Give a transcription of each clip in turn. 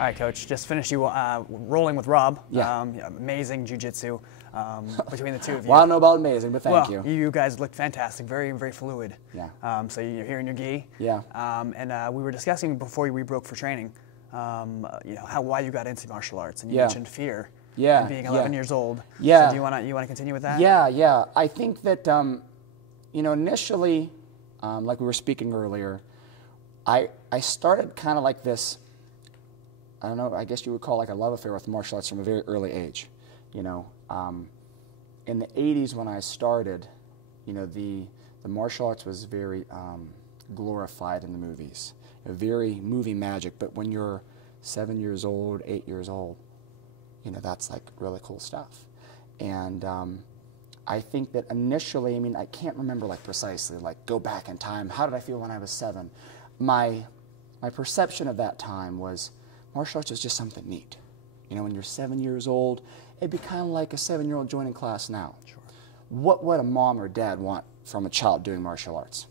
All right, Coach. Just finished you rolling with Rob. Yeah. Amazing jiu-jitsu between the two of you. Well, I don't know about amazing, but thank you. You guys looked fantastic. Very, very fluid. Yeah. So you're here in your gi. Yeah. And we were discussing before we broke for training, why you got into martial arts, and you Yeah. mentioned fear. Yeah. And being 11 years old. Yeah. So do you want to continue with that? Yeah. I think that initially, like we were speaking earlier, I started kind of like this. I don't know, I guess you would call it like a love affair with martial arts from a very early age. In the 80s when I started, the martial arts was very glorified in the movies, very movie magic. But when you're 7 years old, 8 years old, that's like really cool stuff. And I think that initially, I can't remember like precisely, like go back in time, how did I feel when I was 7? My perception of that time was martial arts is just something neat. When you're 7 years old, it'd be kind of like a 7-year-old joining class now. Sure. What would a mom or dad want from a child doing martial arts?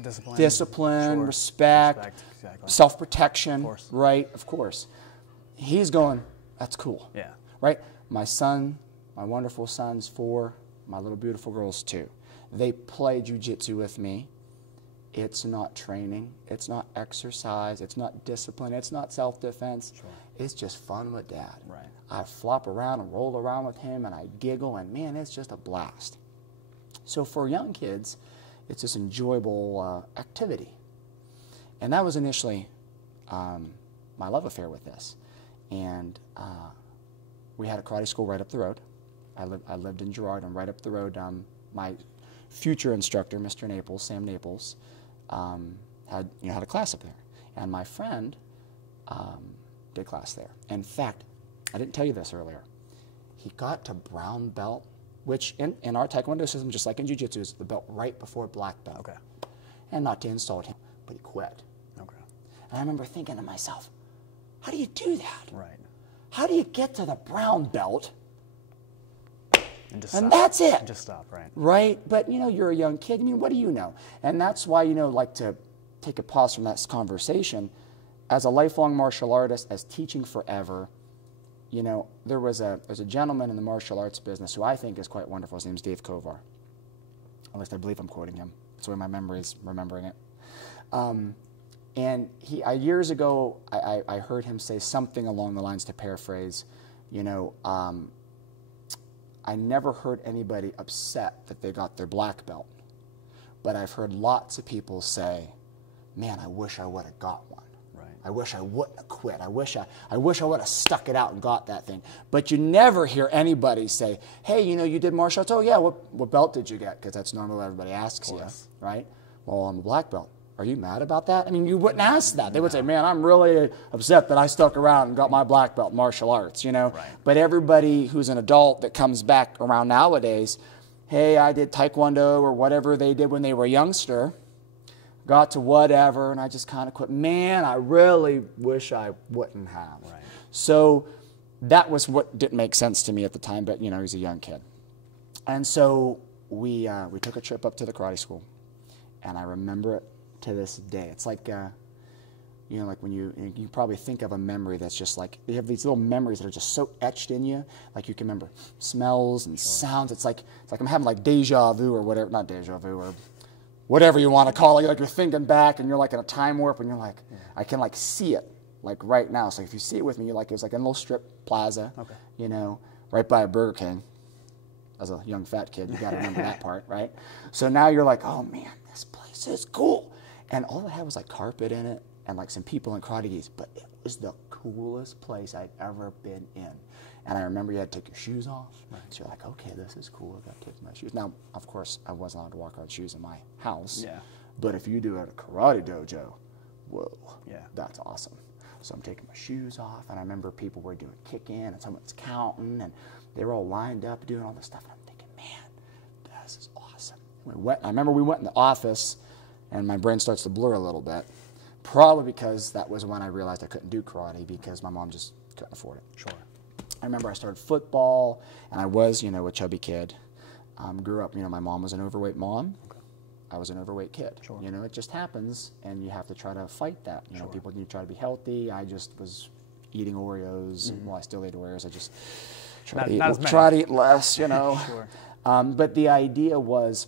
Discipline. Sure. Respect, exactly. self-protection, Of right? Of course. He's going, that's cool. Yeah. Right? My son, my wonderful son's 4, my little beautiful girl's 2. They play jiu-jitsu with me. It's not training, it's not exercise, it's not discipline, it's not self-defense. Sure. It's just fun with Dad. Right. I flop around and roll around with him and I giggle, and man, it's just a blast. So for young kids, it's this enjoyable activity. And that was initially my love affair with this. And we had a karate school right up the road. I lived in Girard, and right up the road, my future instructor, Mr. Naples, Sam Naples, had a class up there, and my friend did class there. In fact, I didn't tell you this earlier. He got to brown belt, which in our Taekwondo system, just like in Jiu-Jitsu, is the belt right before black belt. Okay. And not to insult him, but he quit. Okay. And I remember thinking to myself, how do you do that? Right. How do you get to the brown belt? And that's it. And just stop, right? Right? But, you're a young kid. What do you know? And that's why, like to take a pause from that conversation. As a lifelong martial artist, as teaching forever, there's a gentleman in the martial arts business who I think is quite wonderful. His name's Dave Kovar. At least I believe I'm quoting him. That's the way my memory is remembering it. And years ago, I heard him say something along the lines, to paraphrase, I never heard anybody upset that they got their black belt, but I've heard lots of people say, man, I wish I would have got one. Right. I wish I wouldn't have quit. I wish I would have stuck it out and got that thing. But you never hear anybody say, hey, you did martial arts? Oh, yeah, what belt did you get? Because that's normally what everybody asks you, right? Well, I'm a black belt. Are you mad about that? You wouldn't ask that. They would say, man, I'm really upset that I stuck around and got my black belt in martial arts, Right. But everybody who's an adult that comes back around nowadays, hey, I did Taekwondo or whatever they did when they were a youngster, got to whatever, and I just kind of quit. Man, I really wish I wouldn't have. Right. So that was what didn't make sense to me at the time, but, he's a young kid. And so we took a trip up to the karate school, and I remember it to this day. It's like, like when you probably think of a memory that's just like, you have these little memories that are just so etched in you, like you can remember smells and sounds. It's like I'm having like deja vu or whatever, not deja vu or whatever you want to call it. Like you're thinking back and you're like in a time warp and you're like, I can like see it like right now. So if you see it with me, you're like, it was like in a little strip plaza, right by a Burger King. As a young fat kid, you got to remember that part, right? So now you're like, oh man, this place is cool. And all it had was like carpet in it and like some people in karate gis, but it was the coolest place I'd ever been in. And I remember you had to take your shoes off. Right. So you're like, okay, this is cool. I've got to take my shoes. Now, of course, I wasn't allowed to walk around with shoes in my house. Yeah. But if you do it at a karate dojo, whoa, yeah, that's awesome. So I'm taking my shoes off, and I remember people were doing kick-in, and someone's counting, and they were all lined up doing all this stuff. And I'm thinking, man, this is awesome. I remember we went in the office, and my brain starts to blur a little bit, probably because that was when I realized I couldn't do karate because my mom just couldn't afford it. Sure. I remember I started football, and I was, a chubby kid. Grew up, my mom was an overweight mom. Okay. I was an overweight kid. Sure. It just happens, and you have to try to fight that. Sure. People need to try to be healthy. I just was eating Oreos. Well, I still eat Oreos. I just Not as many. try to eat less, you know. Sure. But the idea was,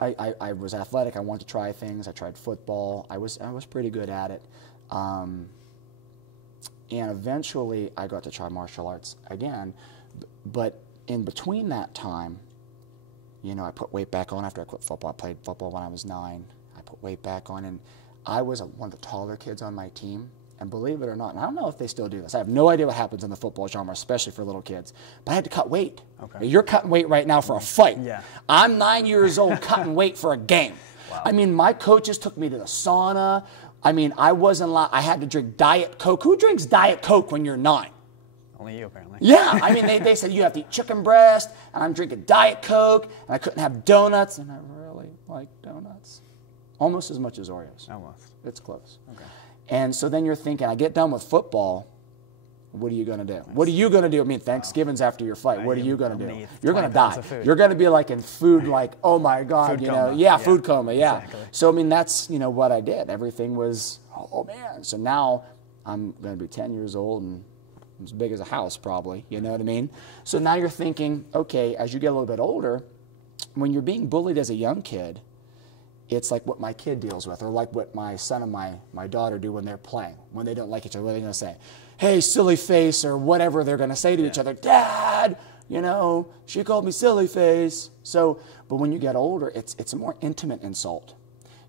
I was athletic. I wanted to try things. I tried football. I was pretty good at it. And eventually, I got to try martial arts again. But in between that time, you know, I put weight back on after I quit football. I played football when I was 9. I put weight back on, and I was one of the taller kids on my team. And believe it or not, and I don't know if they still do this. I have no idea what happens in the football genre, especially for little kids. But I had to cut weight. Okay. You're cutting weight right now for a fight. Yeah. I'm 9 years old cutting weight for a game. Wow. I mean, my coaches took me to the sauna. I mean, I wasn't allowed. I had to drink Diet Coke. Who drinks Diet Coke when you're 9? Only you, apparently. Yeah, I mean, they said you have to eat chicken breast, and I'm drinking Diet Coke, and I couldn't have donuts, and I really like donuts. Almost as much as Oreos. Almost. It's close. Okay. And so then you're thinking, I get done with football, what are you going to do? What are you going to do? I mean, Thanksgiving's after your fight. What are you going to do? You're going to die. You're going to be like in food, like, oh my God, Food you coma. know. Yeah, Yeah. food coma, yeah. Exactly. So, I mean, that's, you know, what I did. Everything was, oh man. So now I'm going to be 10 years old and I'm as big as a house probably, you know what I mean? So now you're thinking, okay, as you get a little bit older, when you're being bullied as a young kid, it's like what my kid deals with, or like what my son and my daughter do when they're playing. When they don't like each other, what are they going to say? Hey, silly face, or whatever they're going to say to each other. Dad, you know, she called me silly face. So, but when you get older, it's a more intimate insult.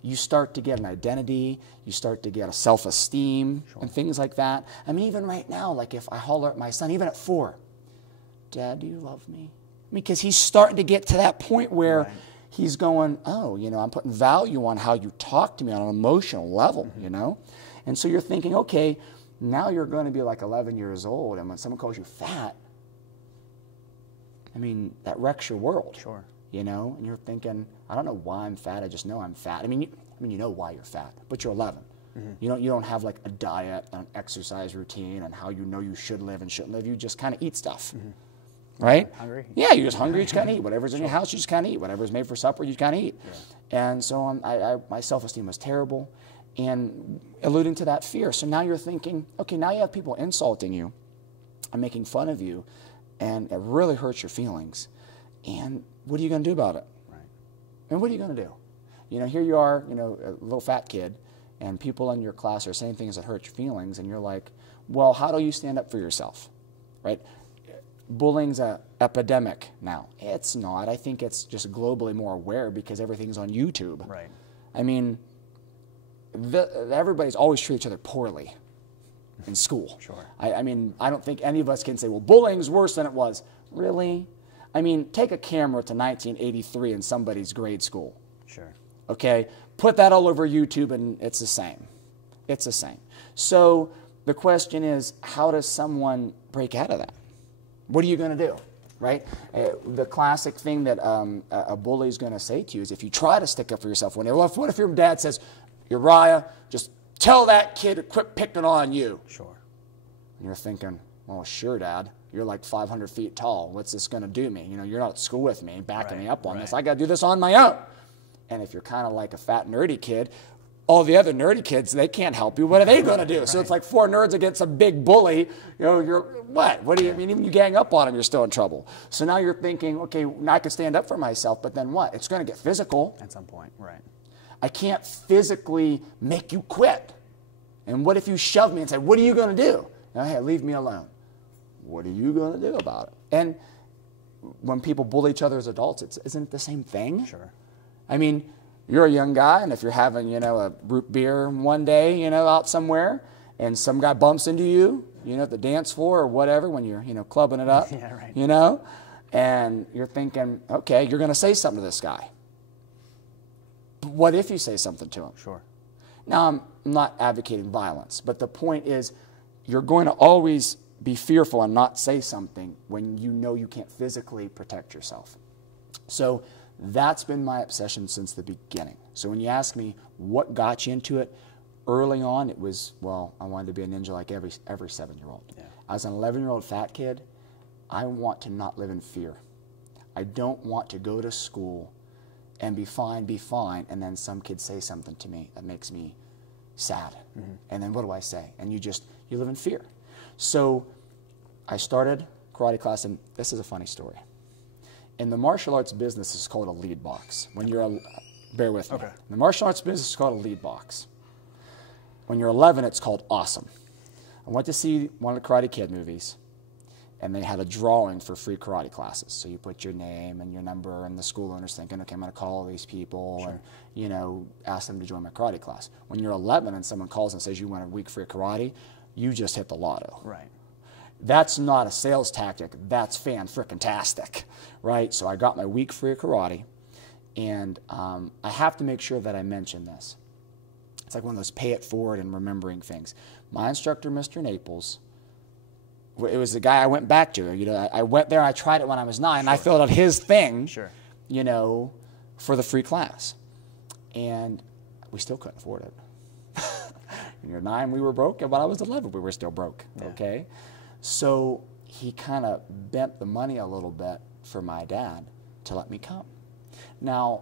You start to get an identity, you start to get a self-esteem and things like that. I mean, even right now, like if I holler at my son, even at 4, Dad, do you love me? I mean, because he's starting to get to that point where he's going, oh, you know, I'm putting value on how you talk to me on an emotional level, you know? And so you're thinking, okay, now you're going to be like 11 years old, and when someone calls you fat, I mean, that wrecks your world. Sure. You know, and you're thinking, I don't know why I'm fat. I just know I'm fat. I mean, you know why you're fat, but you're 11. You don't have like a diet, an exercise routine, and how you know you should live and shouldn't live. You just kind of eat stuff, right? Hungry. Yeah, you're just hungry. You just kind of eat whatever's in your house. You just kind of eat whatever's made for supper. You just kind of eat. Yeah. And so my self-esteem was terrible, and alluding to that fear. So now you're thinking, okay, now you have people insulting you and making fun of you, and it really hurts your feelings. And what are you going to do about it? Right. And what are you going to do? You know, here you are, you know, a little fat kid, and people in your class are saying things that hurt your feelings, and you're like, well, how do you stand up for yourself, right? Bullying's an epidemic now. It's not. I think it's just globally more aware because everything's on YouTube. Right. I mean, everybody's always treated each other poorly in school. Sure. I mean, I don't think any of us can say, well, bullying's worse than it was. Really? I mean, take a camera to 1983 in somebody's grade school. Sure. Okay? Put that all over YouTube and it's the same. It's the same. So the question is, how does someone break out of that? What are you going to do? Right? The classic thing that a bully is going to say to you is if you try to stick up for yourself, what if your dad says, Uriah, just tell that kid to quit picking on you. Sure. And you're thinking, well, sure, Dad. You're like 500 feet tall. What's this going to do me? You know, you're not at school with me, backing me up on this. I got to do this on my own. And if you're kind of like a fat, nerdy kid, all the other nerdy kids, they can't help you. What are they going to do? So it's like 4 nerds against a big bully. You know, you're what? What do you mean? Even you gang up on them, you're still in trouble. So now you're thinking, okay, now I can stand up for myself, but then what? It's going to get physical. At some point, right. I can't physically make you quit. And what if you shove me and say, what are you going to do? Now, hey, leave me alone. What are you going to do about it? And when people bully each other as adults, isn't it the same thing? Sure. I mean, you're a young guy, and if you're having, you know, a root beer one day, you know, out somewhere, and some guy bumps into you, you know, at the dance floor or whatever, when you're, you know, clubbing it up, Yeah, right. you know, and you're thinking, okay, you're going to say something to this guy. But what if you say something to him? Sure. Now, I'm not advocating violence, but the point is you're going to always be fearful and not say something when you know you can't physically protect yourself. So that's been my obsession since the beginning. So when you ask me what got you into it, early on it was, well, I wanted to be a ninja like every 7-year-old. Yeah. As an 11-year-old fat kid, I want to not live in fear. I don't want to go to school and be fine, and then some kid say something to me that makes me sad. And then what do I say? And you live in fear. So I started karate class, and this is a funny story. In the martial arts business, it's called a lead box. When you're bear with me. Okay. In the martial arts business, it's called a lead box. When you're 11, it's called awesome. I went to see one of the Karate Kid movies, and they had a drawing for free karate classes. So you put your name and your number, and the school owner's thinking, okay, I'm going to call all these people and, you know, ask them to join my karate class. When you're 11 and someone calls and says you want a week free karate, you just hit the lotto. Right. That's not a sales tactic. That's fan-frickin-tastic, right? So I got my week free of karate, and I have to make sure that I mention this. It's like one of those pay it forward and remembering things. My instructor, Mr. Naples, it was the guy I went back to. You know, I went there, and I tried it when I was 9, and I filled out his thing, you know, for the free class. And we still couldn't afford it. When you're 9, we were broke, and when I was 11, we were still broke, okay? So he kind of bent the money a little bit for my dad to let me come. Now,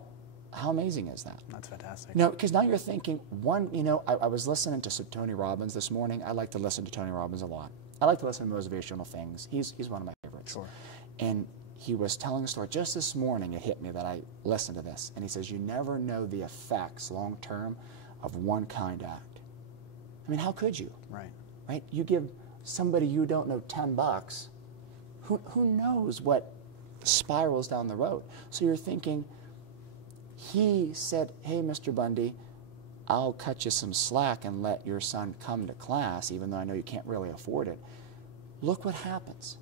how amazing is that? That's fantastic. No, because now you're thinking, you know, I was listening to Tony Robbins this morning. I like to listen to Tony Robbins a lot. I like to listen to motivational things. He's one of my favorites. Sure. And he was telling a story. Just this morning, it hit me that I listened to this. And he says, you never know the effects long-term of one kind act. I mean, how could you? Right. Right? You give somebody you don't know $10, who knows what spirals down the road? So you're thinking, he said, hey, Mr. Bundy, I'll cut you some slack and let your son come to class, even though I know you can't really afford it. Look what happens.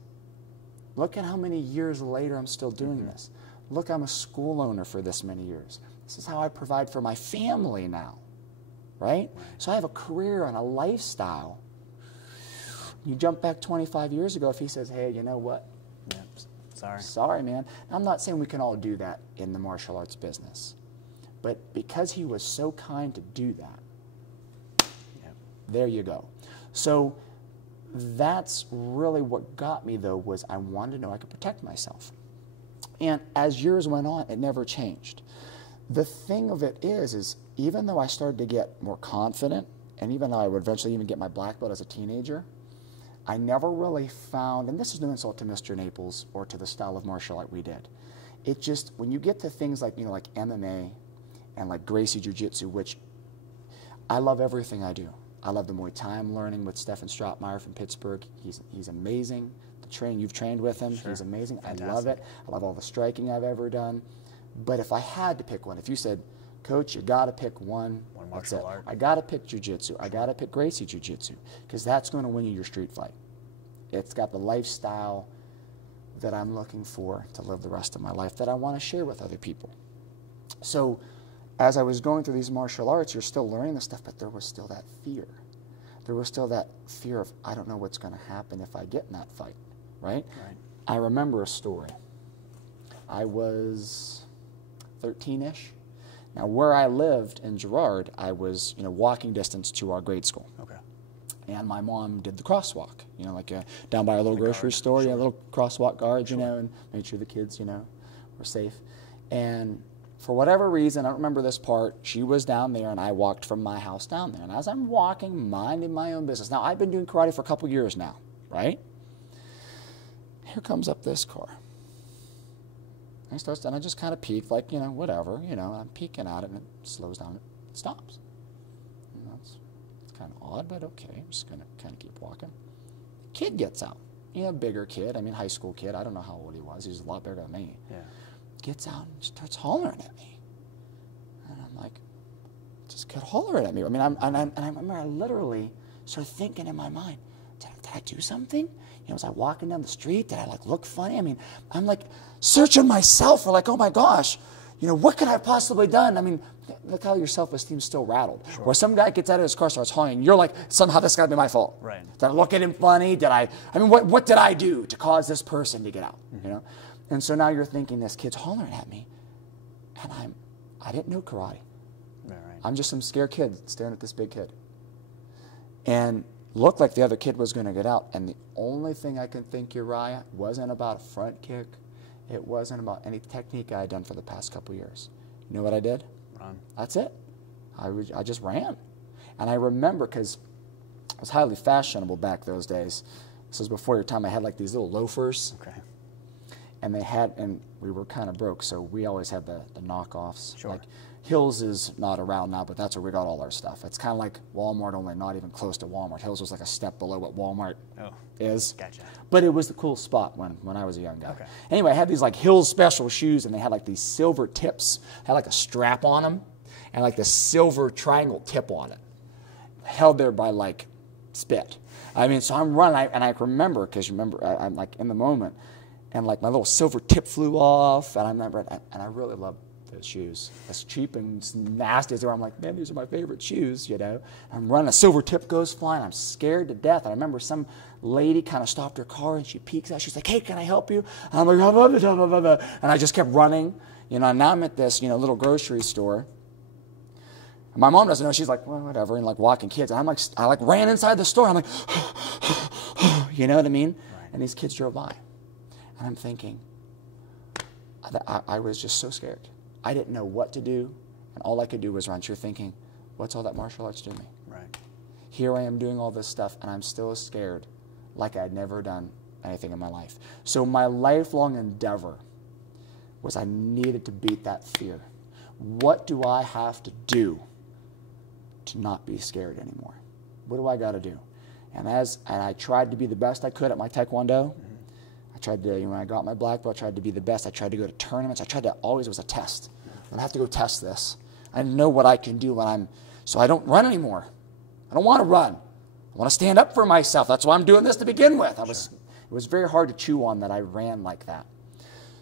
Look at how many years later I'm still doing this. Look, I'm a school owner for this many years. This is how I provide for my family now, right? So I have a career and a lifestyle. You jump back 25 years ago, if he says, hey, you know what? Yeah, sorry. Sorry, man. I'm not saying we can all do that in the martial arts business. But because he was so kind to do that, there you go. So that's really what got me, though, was I wanted to know I could protect myself. And as years went on, it never changed. The thing of it is even though I started to get more confident, and even though I would eventually even get my black belt as a teenager, I never really found, and this is no insult to Mr. Naples or to the style of martial art we did. It just, when you get to things like, you know, like MMA and like Gracie Jiu-Jitsu, which I love everything I do. I love the Muay Thai I'm learning with Stefan Strottmeyer from Pittsburgh. He's amazing. The training, you've trained with him, he's amazing. Fantastic. I love it. I love all the striking I've ever done. But if I had to pick one, if you said, Coach, you got to pick one martial art. I got to pick Jiu-Jitsu. I got to pick Gracie Jiu-Jitsu, because that's going to win you your street fight. It's got the lifestyle that I'm looking for to live the rest of my life that I want to share with other people. So as I was going through these martial arts, you're still learning this stuff, but there was still that fear. There was still that fear of, I don't know what's going to happen if I get in that fight, right? I remember a story. I was 13-ish. Now, where I lived in Girard, I was, you know, walking distance to our grade school. Okay. And my mom did the crosswalk, you know, like down by our little grocery store, a little crosswalk guard, you know, and made sure the kids, you know, were safe. And for whatever reason, I don't remember this part, she was down there and I walked from my house down there. And as I'm walking, minding my own business. Now, I've been doing karate for a couple years now, right? Here comes up this car. And he starts, and I just kind of peek, like, you know, whatever, you know, I'm peeking at it, and it slows down, it stops. You know, it's kind of odd, but okay, I'm just going to kind of keep walking. Kid gets out, you know, bigger kid, I mean, high school kid, I don't know how old he was a lot bigger than me. Yeah. Gets out and starts hollering at me. And I'm like, just kept hollering at me. I mean, and I remember I literally started thinking in my mind, did I do something? You know, was I walking down the street? Did I like look funny? I mean, I'm like searching myself for like, oh my gosh, you know, what could I have possibly done? I mean, look how your self-esteem's still rattled. Sure. Or some guy gets out of his car, starts hollering, you're like, somehow this got to be my fault. Right. Did I look at him funny? I mean, what did I do to cause this person to get out? You know? And so now you're thinking, this kid's hollering at me, and I didn't know karate. Right. I'm just some scared kid staring at this big kid. And looked like the other kid was going to get out, and the only thing I can think, Uriah, wasn't about a front kick. It wasn't about any technique I had done for the past couple years. You know what I did? Run. That's it. I just ran. And I remember, because It was highly fashionable back those days. This was before your time. I had like these little loafers. Okay. And we were kind of broke, so we always had the knockoffs. Sure. Like Hills is not around now, but that's where we got all our stuff. It's kind of like Walmart, only not even close to Walmart. Hills was like a step below what Walmart is. Gotcha. But it was the cool spot when I was a young guy. Okay. Anyway, I had these like Hills special shoes, and they had like these silver tips. Had like a strap on them, and like the silver triangle tip on it, held there by like spit. I mean, so I'm running, and I remember, because I'm like in the moment, and like my little silver tip flew off, and I remember, and I really loved those shoes. As cheap and nasty as they were, I'm like, man, these are my favorite shoes, you know. I'm running, a silver tip goes flying, I'm scared to death. And I remember some lady kind of stopped her car, and she peeks out, she's like, hey, can I help you? And I'm like, blah, blah, blah, blah, blah. And I just kept running, you know, and now I'm at this, you know, little grocery store. And my mom doesn't know, she's like, well, whatever, and like walking kids. And I'm like, I like ran inside the store, I'm like, you know what I mean? Right. And these kids drove by. And I'm thinking, I was just so scared. I didn't know what to do, and all I could do was run. You're thinking, what's all that martial arts do to me? Right. Here I am doing all this stuff, and I'm still scared, like I'd never done anything in my life. So my lifelong endeavor was I needed to beat that fear. What do I have to do to not be scared anymore? What do I got to do? And I tried to be the best I could at my Taekwondo. I tried to, when I got my black belt, I tried to be the best. I tried to go to tournaments. I tried to, always, it was a test. I have to go test this. I know what I can do so I don't run anymore. I don't want to run. I want to stand up for myself. That's why I'm doing this to begin with. It was very hard to chew on that I ran like that.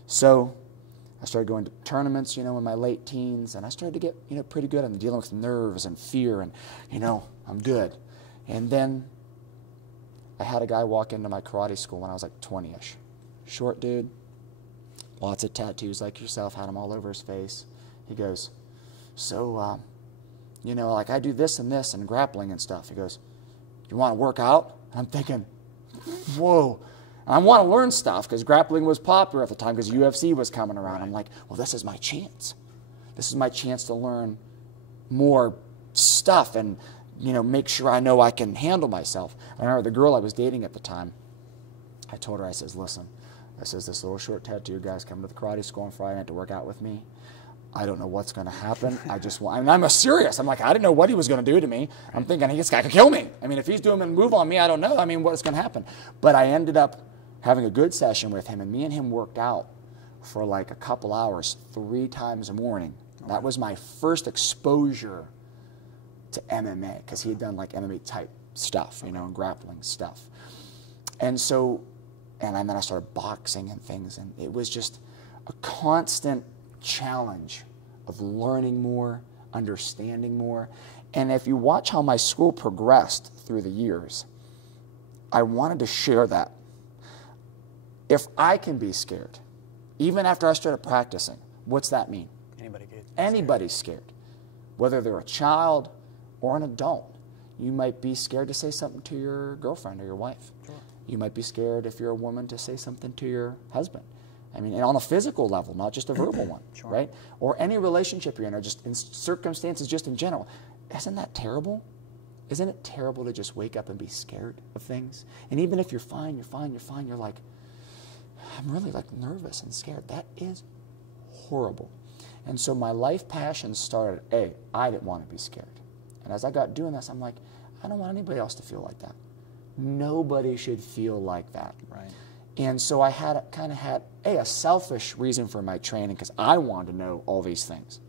So I started going to tournaments, you know, in my late teens, and I started to get, you know, pretty good. I'm dealing with nerves and fear, and, you know, I'm good. And then I had a guy walk into my karate school when I was like 20-ish. Short dude, lots of tattoos like yourself, had them all over his face. He goes, so, you know, like I do this and grappling and stuff. He goes, you want to work out? And I'm thinking, whoa. And I want to learn stuff because grappling was popular at the time because UFC was coming around. Right. I'm like, well, this is my chance. This is my chance to learn more stuff and, you know, make sure I know I can handle myself. I remember the girl I was dating at the time, I told her, I says, listen, this little short tattoo guy's coming to the karate school on Friday night to work out with me. I don't know what's going to happen. I just want, and I'm serious. I'm like, I didn't know what he was going to do to me. I'm thinking, this guy could kill me. I mean, if he's doing a move on me, I don't know. I mean, what's going to happen? But I ended up having a good session with him, and me and him worked out for like a couple hours, 3 times a morning. Okay. That was my first exposure to MMA, because he had done like MMA type stuff, you know, and grappling stuff. And so, and then I started boxing and things, and it was just a constant challenge of learning more, understanding more. And if you watch how my school progressed through the years, I wanted to share that. If I can be scared, even after I started practicing, what's that mean? Anybody's scared. Whether they're a child or an adult. You might be scared to say something to your girlfriend or your wife. Sure. You might be scared, if you're a woman, to say something to your husband. I mean, and on a physical level, not just a verbal one, sure. Right? Or any relationship you're in, or just in circumstances just in general. Isn't that terrible? Isn't it terrible to just wake up and be scared of things? And even if you're fine, you're like, I'm really like nervous and scared. That is horrible. And so my life passion started, I didn't want to be scared. And as I got doing this, I'm like, I don't want anybody else to feel like that. Nobody should feel like that. Right. And so I had a selfish reason for my training, because I wanted to know all these things.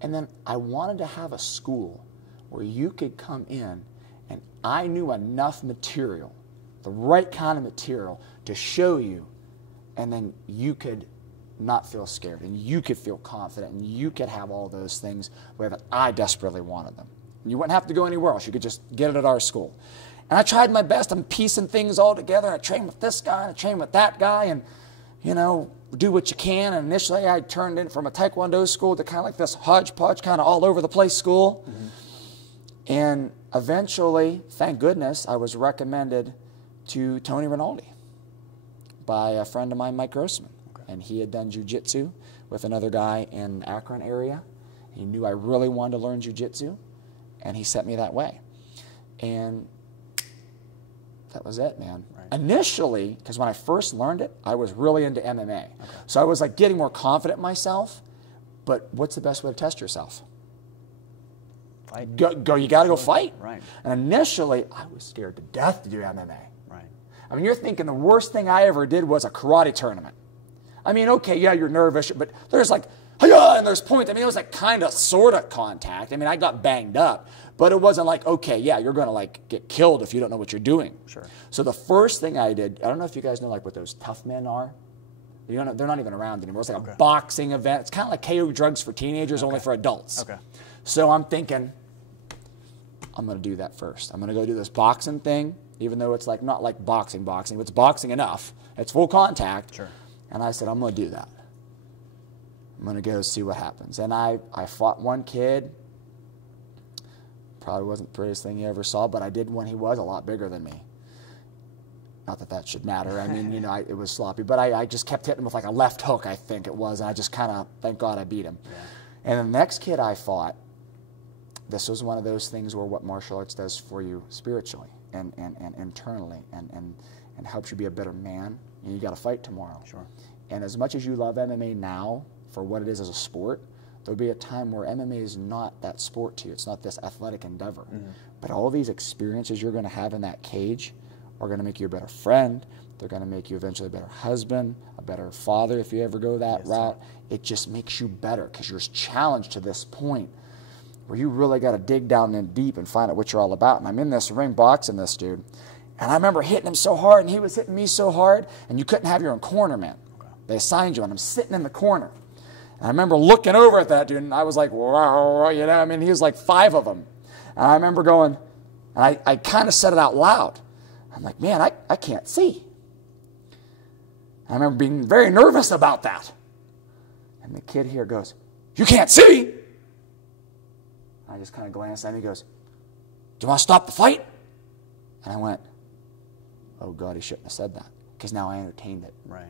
And then I wanted to have a school where you could come in and I knew enough material, the right kind of material, to show you, and then you could not feel scared, and you could feel confident, and you could have all those things where that I desperately wanted them. You wouldn't have to go anywhere else. You could just get it at our school. And I tried my best. I'm piecing things all together. I trained with this guy, and I trained with that guy, and, you know, do what you can. And initially I turned in from a Taekwondo school to kind of like this hodgepodge, kind of all over the place school. Mm-hmm. And eventually, thank goodness, I was recommended to Tony Rinaldi by a friend of mine, Mike Grossman. Okay. And he had done jiu-jitsu with another guy in Akron area. He knew I really wanted to learn jiu-jitsu, and he sent me that way. And that was it, man. Right. Initially, because when I first learned it, I was really into MMA. Okay. So I was like getting more confident in myself. But what's the best way to test yourself? Fight. Go. You got to go fight. Right. And initially, I was scared to death to do MMA. Right. I mean, you're thinking the worst thing I ever did was a karate tournament. I mean, okay, yeah, you're nervous, but there's like, hi-ya, and there's points. I mean, it was like kind of, sort of contact. I mean, I got banged up, but it wasn't like, okay, yeah, you're going to like get killed if you don't know what you're doing. Sure. So the first thing I did, I don't know if you guys know like what those tough men are. You don't know, they're not even around anymore. It's like a boxing event. It's kind of like KO drugs for teenagers, only for adults. Okay. So I'm thinking, I'm going to do that first. I'm going to go do this boxing thing, even though it's like not like boxing, but it's boxing enough. It's full contact. Sure. And I said, I'm going to do that. I'm going to go see what happens. And I fought one kid. Probably wasn't the prettiest thing you ever saw, but I did one. He was a lot bigger than me. Not that that should matter. I mean, you know, it was sloppy. But I just kept hitting him with like a left hook, I think it was. And I just kind of, thank God I beat him. Yeah. And the next kid I fought, this was one of those things where what martial arts does for you spiritually and internally and helps you be a better man. You got to fight tomorrow. Sure. And as much as you love MMA now for what it is as a sport, there'll be a time where MMA is not that sport to you. It's not this athletic endeavor. Mm-hmm. But all these experiences you're going to have in that cage are going to make you a better friend. They're going to make you eventually a better husband, a better father if you ever go that route. Sir. It just makes you better because you're challenged to this point where you really got to dig down in deep and find out what you're all about. And I'm in this ring boxing this dude. And I remember hitting him so hard, and he was hitting me so hard, and you couldn't have your own cornerman. Okay. They assigned you, and I'm sitting in the corner. And I remember looking over at that dude, and I was like, wow, you know, I mean, he was like 5 of them. And I remember going, and I kind of said it out loud. I'm like, man, I can't see. I remember being very nervous about that. And the kid here goes, you can't see? I just kind of glanced at him. He goes, do you want to stop the fight? And I went, oh, God, he shouldn't have said that. Because now I entertained it. Right.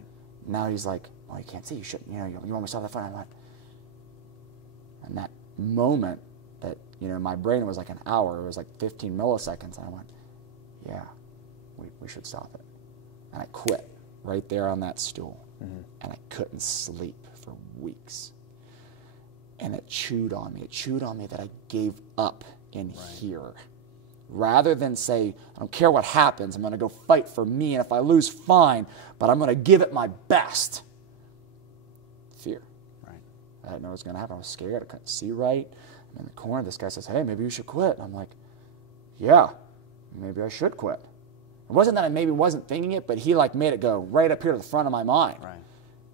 Now he's like, oh, you can't see. You shouldn't. You know, you want me to stop that fight? I went, and that moment that, you know, my brain was like an hour. It was like 15 milliseconds. And I went, yeah, we should stop it. And I quit right there on that stool. Mm-hmm. And I couldn't sleep for weeks. And it chewed on me. It chewed on me that I gave up in here. Rather than say, I don't care what happens, I'm going to go fight for me, and if I lose, fine, but I'm going to give it my best. Fear. Right. I didn't know what was going to happen. I was scared. I couldn't see right. I'm in the corner. This guy says, hey, maybe you should quit. And I'm like, yeah, maybe I should quit. It wasn't that I maybe wasn't thinking it, but he like made it go right up here to the front of my mind. Right.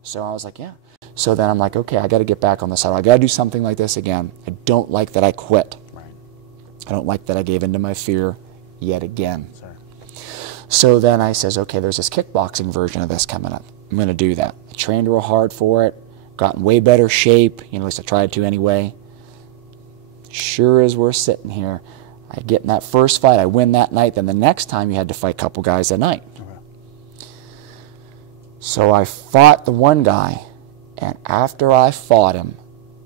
So I was like, yeah. So then I'm like, okay, I got to get back on the saddle. I got to do something like this again. I don't like that I quit. I don't like that I gave in to my fear yet again. Sorry. So then I says, okay, there's this kickboxing version of this coming up. I'm going to do that. I trained real hard for it, got in way better shape, you know, at least I tried to anyway. Sure as we're sitting here, I get in that first fight, I win that night, then the next time you had to fight a couple guys that night. Okay. So I fought the one guy, and after I fought him,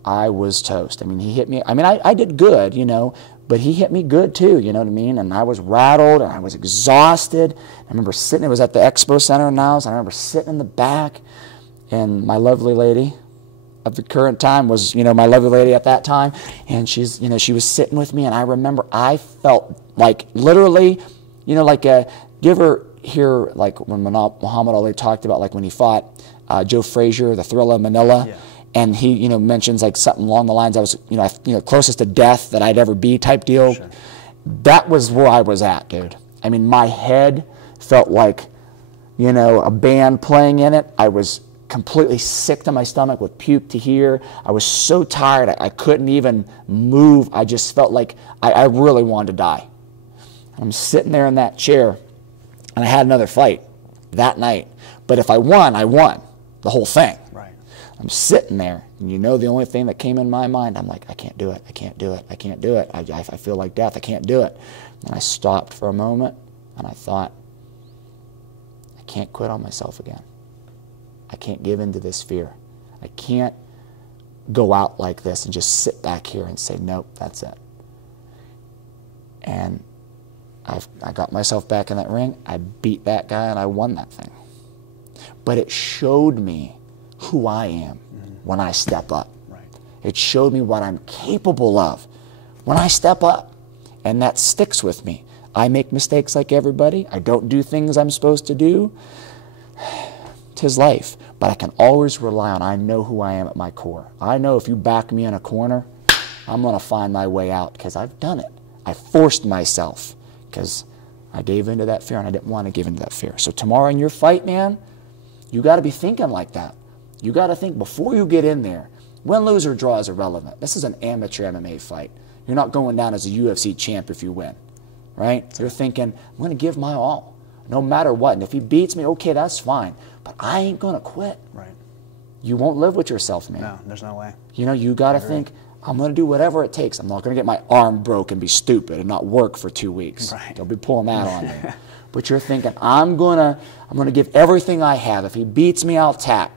I was toast. I mean, he hit me. I mean, I did good, you know, but he hit me good too, you know what I mean? And I was rattled, and I was exhausted. I remember sitting, it was at the Expo Center in Niles, and I remember sitting in the back, and my lovely lady of the current time was, you know, my lovely lady at that time, and she's, you know, she was sitting with me, and I remember I felt like literally, you know, like, do you ever hear, like, when Muhammad Ali talked about, like, when he fought Joe Frazier, the Thrilla Manila? Yeah. And he, you know, mentions like something along the lines, I was, you know, closest to death that I'd ever be type deal. Sure. That was where I was at, dude. I mean, my head felt like, you know, a band playing in it. I was completely sick to my stomach with puke to here. I was so tired, I couldn't even move. I just felt like I really wanted to die. I'm sitting there in that chair, and I had another fight that night. But if I won the whole thing. Right. I'm sitting there, and you know the only thing that came in my mind, I'm like, I can't do it, I can't do it, I can't do it. I feel like death, I can't do it. And I stopped for a moment, and I thought, I can't quit on myself again. I can't give in to this fear. I can't go out like this and just sit back here and say, nope, that's it. And I got myself back in that ring. I beat that guy and I won that thing. But it showed me who I am when I step up. Right. It showed me what I'm capable of when I step up. And that sticks with me. I make mistakes like everybody. I don't do things I'm supposed to do. 'Tis life. But I can always rely on, I know who I am at my core. I know if you back me in a corner, I'm going to find my way out because I've done it. I forced myself because I gave into that fear and I didn't want to give into that fear. So tomorrow in your fight, man, you got to be thinking like that. You got to think before you get in there. Win, lose, or draw is irrelevant. This is an amateur MMA fight. You're not going down as a UFC champ if you win, right? So you're thinking, I'm going to give my all, no matter what. And if he beats me, okay, that's fine. But I ain't going to quit. Right. You won't live with yourself, man. No, there's no way. You know, you got to think, I'm going to do whatever it takes. I'm not going to get my arm broke and be stupid and not work for 2 weeks. Right. Don't be pulling that on me. But you're thinking, I'm going to give everything I have. If he beats me, I'll tap.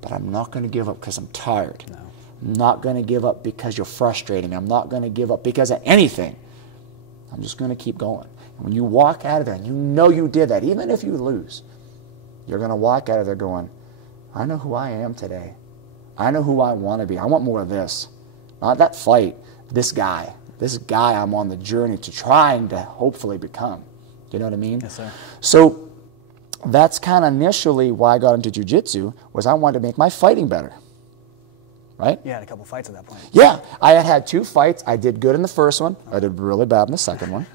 But I'm not going to give up because I'm tired. No. I'm not going to give up because you're frustrating me. I'm not going to give up because of anything. I'm just going to keep going. And when you walk out of there and you know you did that, even if you lose, you're going to walk out of there going, I know who I am today. I know who I want to be. I want more of this. Not that fight. This guy I'm on the journey to trying to hopefully become. Do you know what I mean? Yes, sir. So that's kind of initially why I got into jiu-jitsu, was I wanted to make my fighting better. Right? You had a couple fights at that point. Yeah. I had 2 fights. I did good in the first one. I did really bad in the second one.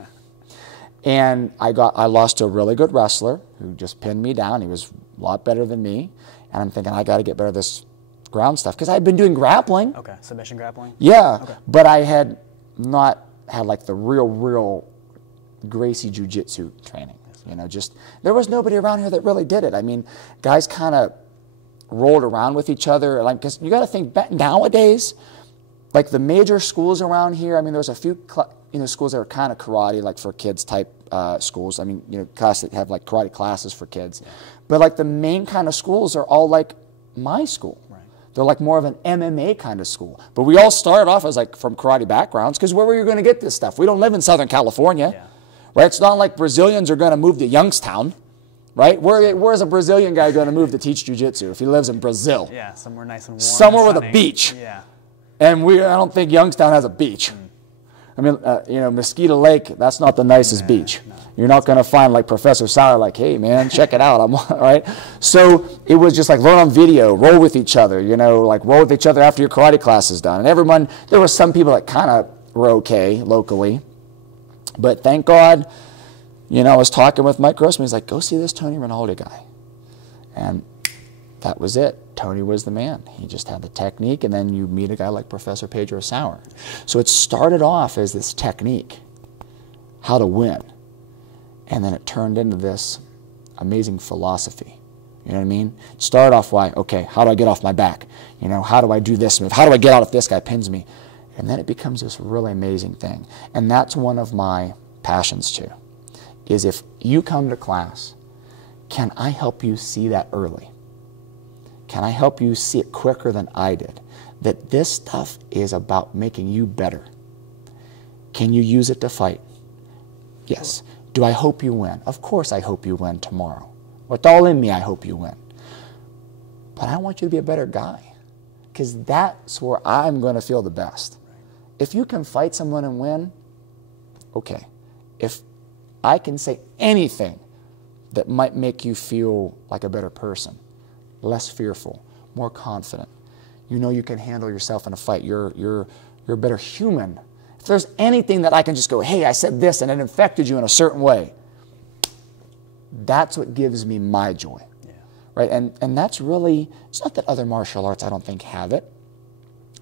And I lost to a really good wrestler who just pinned me down. He was a lot better than me. And I'm thinking, I got to get better at this ground stuff. Because I had been doing grappling. Okay. Submission grappling? Yeah. Okay. But I had not had like the real Gracie jiu-jitsu training. You know, just, there was nobody around here that really did it. I mean, guys kind of rolled around with each other. Like, because you got to think back nowadays, like the major schools around here, I mean, there's a few schools that are kind of karate, like for kids type schools. I mean, classes that have like karate classes for kids. Yeah. But like the main kind of schools are all like my school. Right. They're like more of an MMA kind of school. But we all started off as like from karate backgrounds, because where were you going to get this stuff? We don't live in Southern California. Yeah. Right? It's not like Brazilians are going to move to Youngstown. Right? Where's a Brazilian guy going to move to teach jiu-jitsu if he lives in Brazil? Yeah, somewhere nice and warm. Somewhere and with a beach. Yeah. And I don't think Youngstown has a beach. I mean, Mosquito Lake, that's not the nicest beach. No. You're not going to find like Professor Sauer like, hey man, check it out. Right? So it was just like learn on video, roll with each other, like roll with each other after your karate class is done. And there were some people that kind of were okay locally. But thank God, I was talking with Mike Grossman. He's like, go see this Tony Rinaldi guy. And that was it. Tony was the man. He just had the technique, and then you meet a guy like Professor Pedro Sauer. So it started off as this technique, how to win. And then it turned into this amazing philosophy. You know what I mean? It started off okay, how do I get off my back? How do I do this move? How do I get out if this guy pins me? And then it becomes this really amazing thing. And that's one of my passions too, is if you come to class, can I help you see that early? Can I help you see it quicker than I did? That this stuff is about making you better. Can you use it to fight? Yes. Do I hope you win? Of course I hope you win tomorrow. With all in me, I hope you win. But I want you to be a better guy, because that's where I'm going to feel the best. If you can fight someone and win, okay. If I can say anything that might make you feel like a better person, less fearful, more confident, you can handle yourself in a fight, you're a better human. If there's anything that I can just go, hey, I said this and it affected you in a certain way, that's what gives me my joy. Yeah. Right? And that's really, it's not that other martial arts I don't think have it.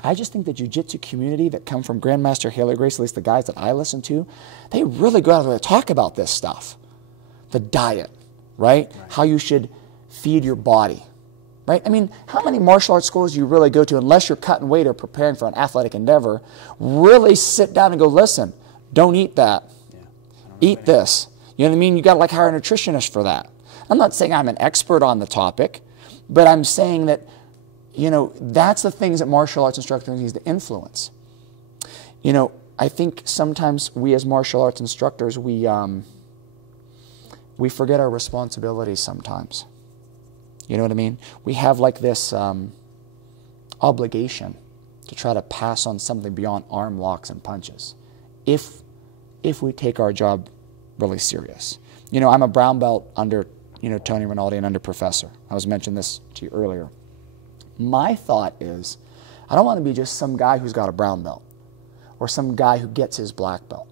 I just think the jiu-jitsu community that come from Grandmaster Haley Grace, at least the guys that I listen to, they really go out of their way to talk about this stuff. The diet, right? How you should feed your body, right? I mean, how many martial arts schools do you really go to, unless you're cutting weight or preparing for an athletic endeavor, really sit down and go, listen, don't eat that. Yeah, eat this. You know what I mean? You got to hire a nutritionist for that. I'm not saying I'm an expert on the topic, but I'm saying that that's the things that martial arts instructors need to influence. I think sometimes we as martial arts instructors, we forget our responsibilities sometimes. You know what I mean? We have like this obligation to try to pass on something beyond arm locks and punches if we take our job really serious. You know, I'm a brown belt under, you know, Tony Rinaldi and under Professor. I was mentioning this to you earlier. My thought is, I don't want to be just some guy who's got a brown belt or some guy who gets his black belt.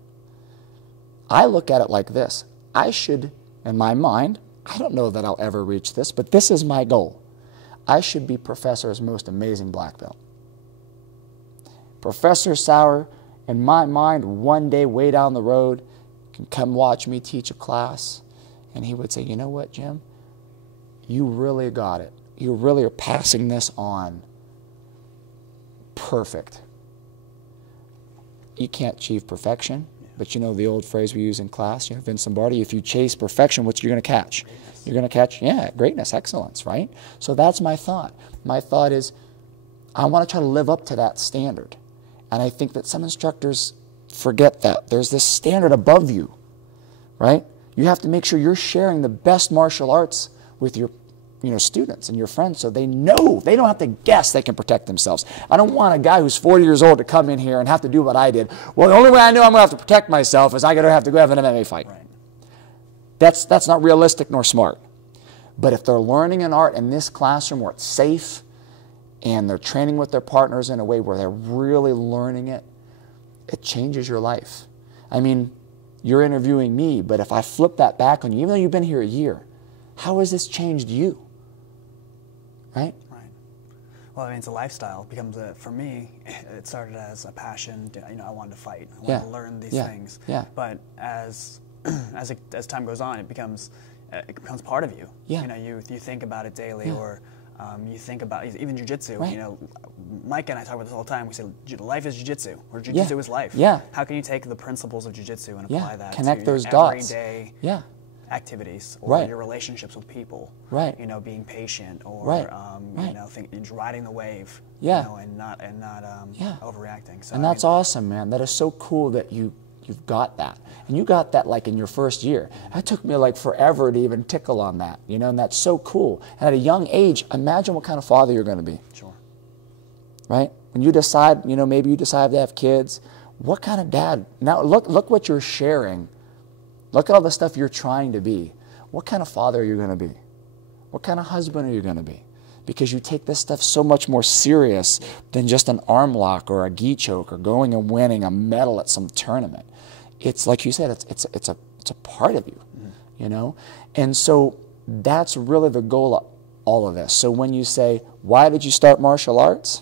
I look at it like this. I should, in my mind, I don't know that I'll ever reach this, but this is my goal. I should be Professor's most amazing black belt. Professor Sauer, in my mind, one day way down the road, can come watch me teach a class, and he would say, you know what, Jim? You really got it. You really are passing this on perfect. You can't achieve perfection, but you know the old phrase we use in class, you know, Vince Lombardi, if you chase perfection, what you're going to catch? Greatness. You're going to catch, yeah, greatness, excellence, right? So that's my thought. My thought is, I want to try to live up to that standard. And I think that some instructors forget that. There's this standard above you, right? You have to make sure you're sharing the best martial arts with your students and your friends so they know, they don't have to guess they can protect themselves. I don't want a guy who's 40 years old to come in here and have to do what I did. Well, the only way I know I'm going to have to protect myself is I'm going to have to go have an MMA fight. Right. That's not realistic nor smart. But if they're learning an art in this classroom where it's safe and they're training with their partners in a way where they're really learning it, it changes your life. I mean, you're interviewing me, but if I flip that back on you, even though you've been here a year, how has this changed you? Right? Right. Well, I mean, it's a lifestyle. It becomes for me, it started as a passion. You know, I wanted to fight. I wanted to learn these things. Yeah. But as time goes on, it becomes part of you. Yeah. You know, you think about it daily, or you think about even jiu-jitsu. Right. You know, Mike and I talk about this all the time. We say life is jiu-jitsu, or jiu-jitsu is life. Yeah. How can you take the principles of jiu-jitsu and apply that Connect to those your dots. everyday activities, or your relationships with people, you know, being patient, or you know, riding the wave, you know, and not overreacting. So and that's awesome, man. That is so cool that you've got that, and you got that like in your first year. That took me like forever to even tickle on that, you know, and that's so cool. And at a young age, imagine what kind of father you're going to be. Sure. Right? When you decide, you know, maybe you decide to have kids, what kind of dad? Now look what you're sharing. Look at all the stuff you're trying to be. What kind of father are you going to be? What kind of husband are you going to be? Because you take this stuff so much more serious than just an arm lock or a gi choke or going and winning a medal at some tournament. It's like you said, it's a part of you, you know? And so that's really the goal of all of this. So when you say, why did you start martial arts?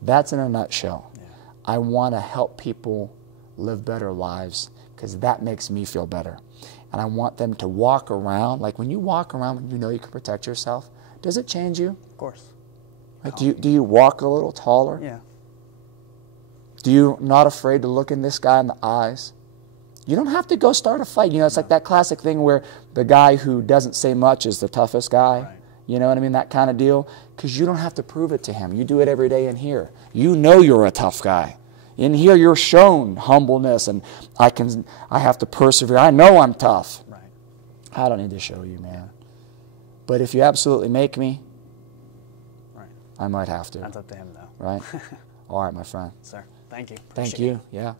That's in a nutshell. Yeah. I want to help people live better lives, because that makes me feel better. And I want them to walk around, like when you walk around when you know you can protect yourself, does it change you? Of course. Like, do you walk a little taller? Yeah. Do you not afraid to look in this guy in the eyes? You don't have to go start a fight. You know, it's like that classic thing where the guy who doesn't say much is the toughest guy. Right. You know what I mean? That kind of deal. Because you don't have to prove it to him. You do it every day in here. You know you're a tough guy. In here, you're shown humbleness, and I have to persevere. I know I'm tough. Right. I don't need to show you, man. But if you absolutely make me, I might have to. That's up to him, though. Right? All right, my friend. Sir, thank you. Thank you. Yeah.